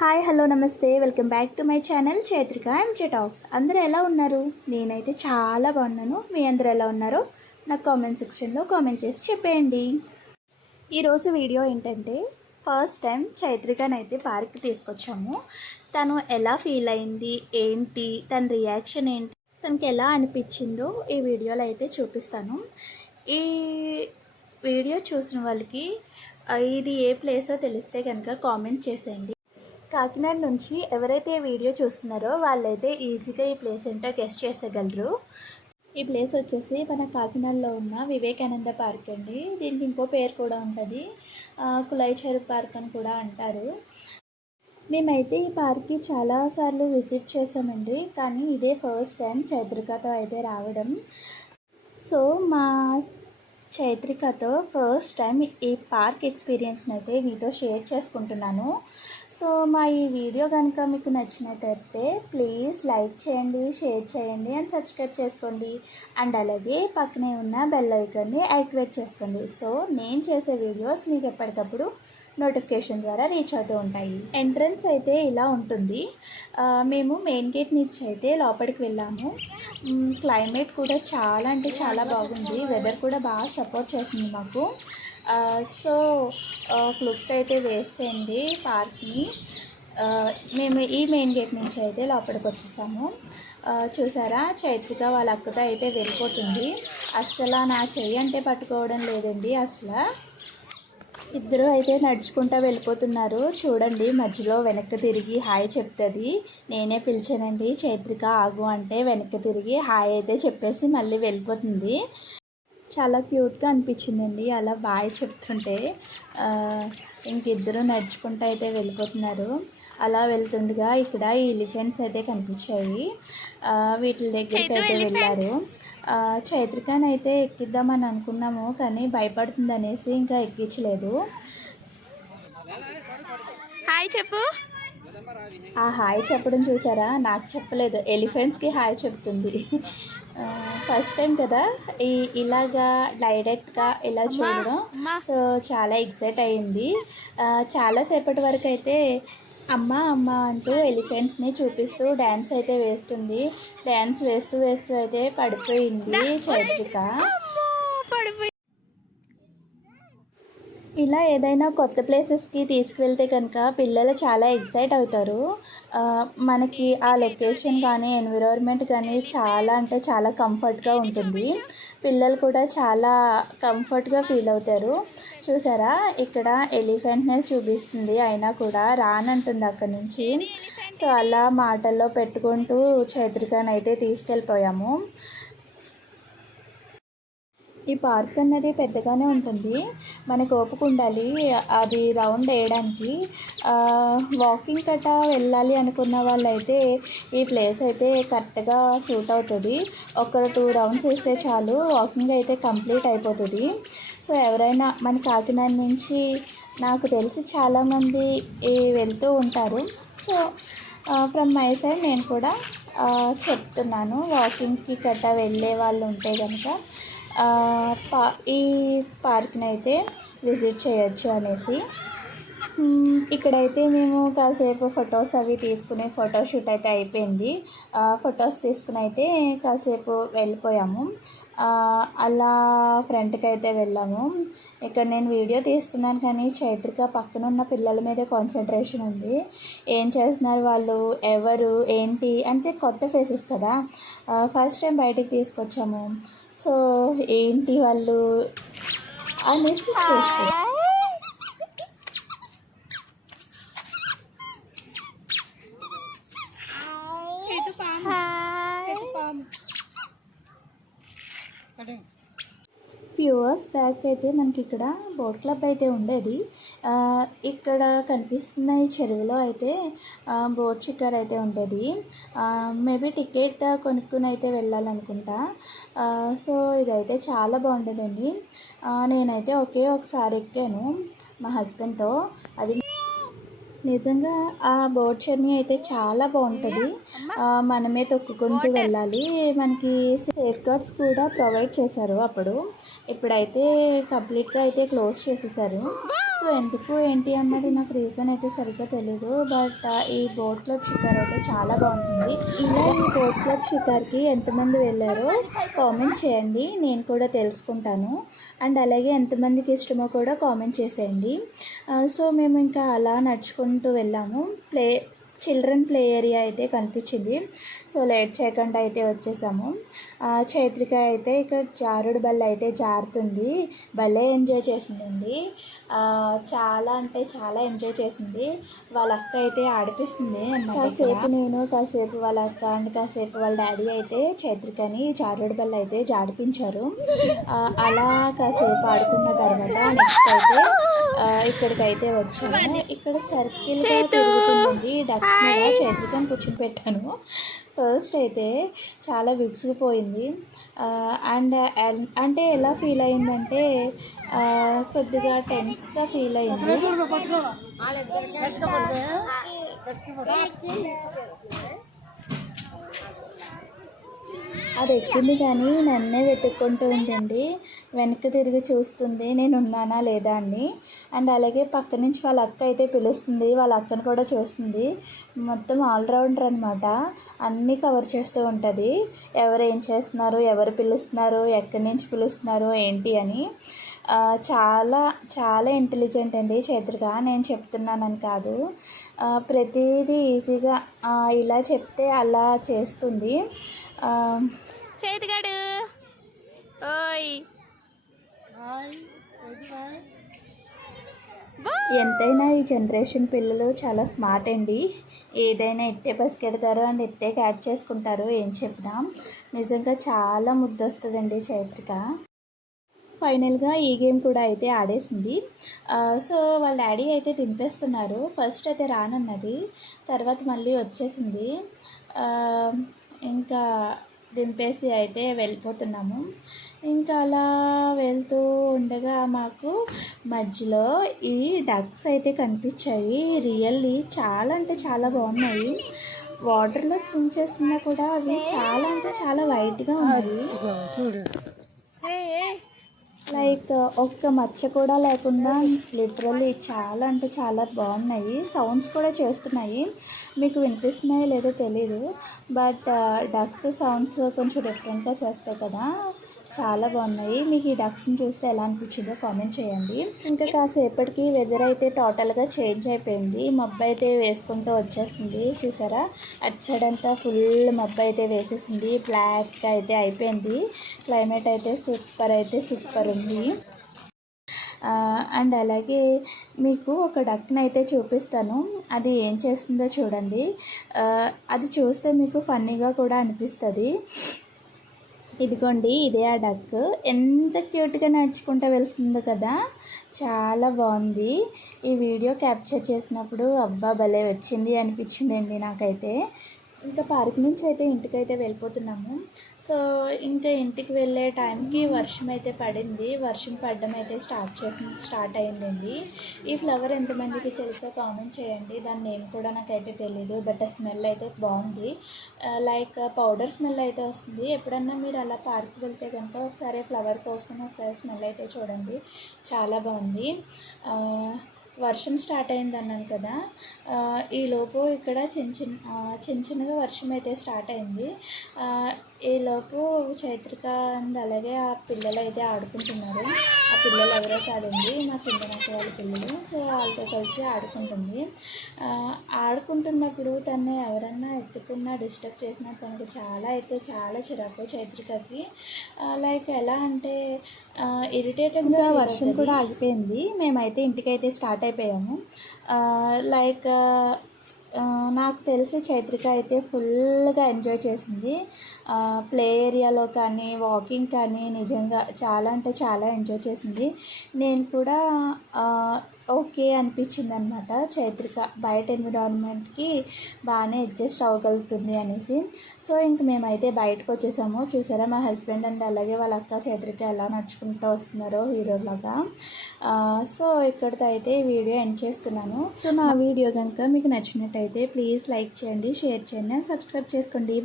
Hi hello namaste welcome back to my channel Chaitrika MJ talks. అందరూ ఎలా ఉన్నారు? నేనైతే చాలా బాగున్నాను. మీ అందరూ ఎలా ఉన్నారో నాకు కామెంట్ సెక్షన్లో కామెంట్ చేసి చెప్పేయండి. ఈరోజు వీడియో ఏంటంటే ఫస్ట్ టైం చైత్రికనైతే పార్క్కి తీసుకొచ్చాము. తను ఎలా ఫీల్ అయింది ఏంటి, తన రియాక్షన్ ఏంటి, తనకి ఎలా అనిపించిందో ఈ వీడియోలో అయితే చూపిస్తాను. ఈ వీడియో చూసిన వాళ్ళకి ఇది ఏ ప్లేసో తెలిస్తే కనుక కామెంట్ చేసేయండి. కాకినాడ నుంచి ఎవరైతే వీడియో చూస్తున్నారో వాళ్ళైతే ఈజీగా ఈ ప్లేస్ ఏంటో గెస్ట్ చేసేయగలరు. ఈ ప్లేస్ వచ్చేసి మన కాకినాడలో ఉన్న వివేకానంద పార్క్ అండి. దీనికి ఇంకో పేరు కూడా ఉంటుంది, కులాయి చెరువు పార్క్ అని కూడా అంటారు. మేమైతే ఈ పార్క్కి చాలాసార్లు విజిట్ చేసామండి, కానీ ఇదే ఫస్ట్ టైం చైత్రికతో అయితే రావడం. సో మా చైత్రికతో ఫస్ట్ టైం ఈ పార్క్ ఎక్స్పీరియన్స్ని అయితే మీతో షేర్ చేసుకుంటున్నాను. సో మా ఈ వీడియో కనుక మీకు నచ్చినట్టయితే ప్లీజ్ లైక్ చేయండి, షేర్ చేయండి అండ్ సబ్స్క్రైబ్ చేసుకోండి. అండ్ అలాగే పక్కనే ఉన్న బెల్ ఐకాన్ని యాక్టివేట్ చేసుకోండి. సో నేను చేసే వీడియోస్ మీకు ఎప్పటికప్పుడు నోటిఫికేషన్ ద్వారా రీచ్ అవుతూ ఉంటాయి. ఎంట్రన్స్ అయితే ఇలా ఉంటుంది. మేము మెయిన్ గేట్ నుంచి అయితే లోపలికి వెళ్ళాము. క్లైమేట్ కూడా చాలా అంటే చాలా బాగుంది. వెదర్ కూడా బాగా సపోర్ట్ చేసింది మాకు. సో క్లిక్ అయితే వేసేయండి పార్క్ని. మేము ఈ మెయిన్ గేట్ నుంచి అయితే లోపలికి వచ్చేసాము. చూసారా, చైత్రిక వాళ్ళ అక్కతో అయితే వెళ్ళిపోతుంది. అస్సలు నా చెయ్యి అంటే పట్టుకోవడం లేదండి. అసలు ఇద్దరు అయితే నడుచుకుంటూ వెళ్ళిపోతున్నారు. చూడండి, మధ్యలో వెనక్కి తిరిగి హాయ్ చెప్తుంది. నేనే పిలిచానండి, చైత్రిక ఆగు అంటే వెనక్కి తిరిగి హాయ్ అయితే చెప్పేసి మళ్ళీ వెళ్ళిపోతుంది. చాలా క్యూట్గా అనిపించిందండి అలా బాయ్ చెప్తుంటే. ఇంకిద్దరు నడుచుకుంటూ అయితే వెళ్ళిపోతున్నారు. అలా వెళ్తుండగా ఇక్కడ ఈ ఎలిఫెంట్స్ అయితే కనిపించాయి. వీటి దగ్గరికి అయితే వెళ్ళారు. చైత్రికనైతే ఎక్కిద్దామని అనుకున్నాము, కానీ భయపడుతుంది అనేసి ఇంకా ఎక్కించలేదు. హాయ్ చెప్పు. ఆ హాయ్ చెప్పడం చూసారా, నాకు చెప్పలేదు, ఎలిఫెంట్స్కి హాయ్ చెప్తుంది. ఫస్ట్ టైం కదా ఇలాగా డైరెక్ట్గా ఇలా చూడడం. సో చాలా ఎక్సైట్ అయ్యింది. చాలాసేపటి వరకు అయితే అమ్మ అమ్మ అంటూ ఎలిఫెంట్స్ని చూపిస్తూ డ్యాన్స్ అయితే వేస్తుంది. డ్యాన్స్ వేస్తూ వేస్తూ అయితే పడిపోయింది చైత్రిక. ఇలా ఏదైనా కొత్త ప్లేసెస్కి తీసుకువెళ్తే కనుక పిల్లలు చాలా ఎక్సైట్ అవుతారు. మనకి ఆ లొకేషన్ కానీ ఎన్విరాన్మెంట్ కానీ చాలా అంటే చాలా కంఫర్ట్గా ఉంటుంది. పిల్లలు కూడా చాలా కంఫర్ట్గా ఫీల్ అవుతారు. చూసారా, ఇక్కడ ఎలిఫెంట్నే చూపిస్తుంది, అయినా కూడా రానంటుంది అక్కడి నుంచి. సో అలా మాటల్లో పెట్టుకుంటూ చైత్రికనైతే తీసుకెళ్ళిపోయాము. ఈ పార్క్ అన్నది పెద్దగానే ఉంటుంది, మనకు ఓపిక ఉండాలి అది రౌండ్ వేయడానికి. వాకింగ్ కట్టా వెళ్ళాలి అనుకున్న వాళ్ళైతే ఈ ప్లేస్ అయితే కరెక్ట్గా సూట్ అవుతుంది. ఒక 2 రౌండ్స్ వేస్తే చాలు, వాకింగ్ అయితే కంప్లీట్ అయిపోతుంది. సో ఎవరైనా మన కాకినాడ నుంచి నాకు తెలిసి చాలామంది వెళ్తూ ఉంటారు. సో ఫ్రమ్ మై సైడ్ నేను కూడా చెప్తున్నాను, వాకింగ్కి కట్టా వెళ్ళే వాళ్ళు ఉంటే కనుక ఈ పార్క్ని అయితే విజిట్ చేయొచ్చు అనేసి. ఇక్కడైతే మేము కాసేపు ఫొటోస్ అవి తీసుకుని ఫోటోషూట్ అయితే అయిపోయింది. ఫొటోస్ తీసుకుని అయితే కాసేపు వెళ్ళిపోయాము. అలా ఫ్రంట్కి అయితే వెళ్ళాము. ఇక్కడ నేను వీడియో తీస్తున్నాను కానీ చైత్రిక పక్కన ఉన్న పిల్లల మీద కాన్సన్ట్రేషన్ ఉంది. ఏం చేస్తున్నారు వాళ్ళు, ఎవరు ఏంటి అంటే కొత్త ఫేసెస్ కదా, ఫస్ట్ టైం బయటికి తీసుకొచ్చాము. సో ఏంటి వాళ్ళు అనేసి చేస్తారు. ఫ్యూ ఇయర్స్ బ్యాక్ అయితే మనకి ఇక్కడ బోట్ క్లబ్ అయితే ఉండేది. ఇక్కడ కనిపిస్తున్న ఈ చెరువులో అయితే బోట్ షికార్ అయితే ఉండేది. మేబీ టికెట్ కొనుక్కుని అయితే వెళ్ళాలనుకుంటా. సో ఇదైతే చాలా బాగుండేదండి. నేనైతే ఒకసారి ఎక్కాను మా హస్బెండ్తో. అది నిజంగా ఆ బోట్ జర్నీ అయితే చాలా బాగుంటుంది. మనమే తొక్కుకుంటూ వెళ్ళాలి. మనకి సేఫ్ గార్డ్స్ కూడా ప్రొవైడ్ చేశారు అప్పుడు. ఇప్పుడైతే కంప్లీట్గా అయితే క్లోజ్ చేసేసారు. సో ఎందుకు ఏంటి అన్నది నాకు రీజన్ అయితే సరిగ్గా తెలీదు. బట్ ఈ బోట్ క్లబ్ షికార్ అయితే చాలా బాగుంటుంది. ఇలా ఈ బోట్ క్లబ్ షికార్కి ఎంతమంది వెళ్ళారో కామెంట్ చేయండి, నేను కూడా తెలుసుకుంటాను. అండ్ అలాగే ఎంతమందికి ఇష్టమో కూడా కామెంట్ చేసేయండి. సో మేము ఇంకా అలా నడుచుకుంటూ వెళ్ళాము. చిల్డ్రన్ ప్లే ఏరియా అయితే కనిపించింది. సో లేట్ చేయకుండా అయితే వచ్చేసాము. చైత్రిక అయితే ఇక్కడ జారుడు బల్ల అయితే జారుతుంది, భలే ఎంజాయ్ చేసిందండి. చాలా అంటే చాలా ఎంజాయ్ చేసింది. వాళ్ళ అక్క అయితే ఆడిపిస్తుంది అన్నమాట. కాసేపు నేను, కాసేపు వాళ్ళ అక్క అండ్ కాసేపు వాళ్ళ డాడీ అయితే చైత్రికని జారుడు బల్ల అయితే జాడిపించారు. అలా కాసేపు ఆడుకున్న తర్వాత నెక్స్ట్ అయితే ఇక్కడికైతే వచ్చాము. ఇక్కడ సర్కిల్గా తిరుగుతుందండి డక్స్ మీద. చైత్రికని కూర్చొని పెట్టాను. ఫస్ట్ అయితే చాలా విసిగిపోయింది. అండ్ అంటే ఎలా ఫీల్ అయిందంటే కొద్దిగా టెన్స్గా ఫీల్ అయింది. అది ఎక్కింది కానీ నన్నే వెతుక్కుంటూ ఉంటుంది. వెనక్కి తిరిగి చూస్తుంది నేను ఉన్నానా లేదా అని. అండ్ అలాగే పక్క నుంచి వాళ్ళ అక్క అయితే పిలుస్తుంది, వాళ్ళ అక్కను కూడా చూస్తుంది. మొత్తం ఆల్రౌండర్ అనమాట, అన్నీ కవర్ చేస్తూ ఉంటుంది. ఎవరు ఏం చేస్తున్నారు, ఎవరు పిలుస్తున్నారు, ఎక్కడి నుంచి పిలుస్తున్నారు ఏంటి అని. చాలా చాలా ఇంటెలిజెంట్ అండి చైత్రిక, నేను చెప్తున్నానని కాదు. ప్రతిదీ ఈజీగా ఇలా చెప్తే అలా చేస్తుంది. చేతిగాడు ఓయ్ ఎంతైనా ఈ జనరేషన్ పిల్లలు చాలా స్మార్ట్ అండి. ఏదైనా ఎత్తే పసికెడతారు అండ్ ఎత్తే క్యాచ్ చేసుకుంటారు. ఏం చెప్పినా నిజంగా చాలా ముద్దొస్తుందండి చైత్రిక. ఫైనల్గా ఈ గేమ్ కూడా అయితే ఆడేసింది. సో వాళ్ళ డాడీ అయితే దింపేస్తున్నారు. ఫస్ట్ అయితే రానన్నది, తర్వాత మళ్ళీ వచ్చేసింది. ఇంకా దింపేసి అయితే వెళ్ళిపోతున్నాము. ఇంకా అలా వెళ్తూ ఉండగా మాకు మధ్యలో ఈ డక్స్ అయితే కనిపించాయి. రియల్లీ చాలా అంటే చాలా బాగున్నాయి. వాటర్లో స్విమ్ చేస్తున్నా కూడా అవి చాలా అంటే చాలా వైట్గా ఉన్నాయి. లైక్ ఒక్క మచ్చ కూడా లేకుండా లిటరల్లీ చాలా అంటే చాలా బాగున్నాయి. సౌండ్స్ కూడా చేస్తున్నాయి, మీకు వినిపిస్తున్నాయో లేదో తెలీదు. బట్ డక్స్ సౌండ్స్ కొంచెం డిఫరెంట్గా చేస్తాయి కదా, చాలా బాగున్నాయి. మీకు ఈ డక్స్ని చూస్తే ఎలా అనిపించిందో కామెంట్ చేయండి. ఇంకా కాసేపటికి వెదర్ అయితే టోటల్గా చేంజ్ అయిపోయింది. మబ్బు అయితే వేసుకుంటూ వచ్చేస్తుంది. చూసారా, అటు సైడ్ అంతా ఫుల్ మబ్బు అయితే వేసేసింది, బ్లాక్గా అయితే అయిపోయింది. క్లైమేట్ అయితే సూపర్ ఉంది. అండ్ అలాగే మీకు ఒక డక్ని అయితే చూపిస్తాను, అది ఏం చేస్తుందో చూడండి. అది చూస్తే మీకు ఫన్నీగా కూడా అనిపిస్తుంది. ఇదిగోండి, ఇదే ఆ డక్. ఎంత క్యూట్గా నడుచుకుంటూ వెళ్తుందో కదా, చాలా బాగుంది. ఈ వీడియో క్యాప్చర్ చేసినప్పుడు అబ్బా భలే వచ్చింది అనిపించిందండి నాకైతే. ఇంకా పార్క్ నుంచి అయితే ఇంటికైతే వెళ్ళిపోతున్నాము. సో ఇంకా ఇంటికి వెళ్ళే టైంకి వర్షం అయితే పడింది. వర్షం పడడం అయితే స్టార్ట్ అయిందండి. ఈ ఫ్లవర్ ఎంతమందికి తెలుసో కామెంట్ చేయండి. దాని నేమ్ కూడా నాకైతే తెలీదు, బట్ ఆ స్మెల్ అయితే బాగుంది. లైక్ పౌడర్ స్మెల్ అయితే వస్తుంది. ఎప్పుడన్నా మీరు అలా పార్క్కి వెళ్తే కనుక ఒకసారి ఫ్లవర్ కోసుకొని ఒకసారి స్మెల్ అయితే చూడండి, చాలా బాగుంది. వర్షం స్టార్ట్ అయింది అన్నాను కదా, ఈలోపు ఇక్కడ చిన్నగా వర్షం అయితే స్టార్ట్ అయింది. ఈలోపు చైత్రిక అండ్ అలాగే ఆ పిల్లలు అయితే ఆడుకుంటున్నారు. ఆ పిల్లలు ఎవరో కాదండి, మా సింగనాథ వాళ్ళ పిల్లలు. సో వాళ్ళతో కలిసి ఆడుకుంటుంది. ఆడుకుంటున్నప్పుడు తను ఎవరన్నా ఎత్తుకున్నా డిస్టర్బ్ చేసినా తనకు చాలా చిరాకు చైత్రికకి. లైక్ ఎలా అంటే ఇరిటేటెడ్గా. వర్షం కూడా ఆగిపోయింది, మేమైతే ఇంటికైతే స్టార్ట్ అయిపోయాము. లైక్ నాకు తెలిసి చైత్రిక అయితే ఫుల్గా ఎంజాయ్ చేసింది. ప్లే ఏరియాలో కానీ వాకింగ్ కానీ నిజంగా చాలా అంటే చాలా ఎంజాయ్ చేసింది. నేను కూడా ఓకే అనిపించింది అనమాట. చైత్రిక బయట ఎన్విరాన్మెంట్కి బాగానే అడ్జస్ట్ అవ్వగలుగుతుంది అనేసి. సో ఇంక మేమైతే బయటకు వచ్చేసాము. చూసారా మా హస్బెండ్ అండ్ అలాగే వాళ్ళ అక్క చైత్రిక ఎలా నడుచుకుంటూ వస్తున్నారో హీరోలాగా. సో ఇక్కడితో అయితే ఈ వీడియో ఎండ్ చేస్తున్నాను. సో నా వీడియో కనుక మీకు నచ్చినట్టయితే ప్లీజ్ లైక్ చేయండి, షేర్ చేయండి, సబ్స్క్రైబ్ చేసుకోండి.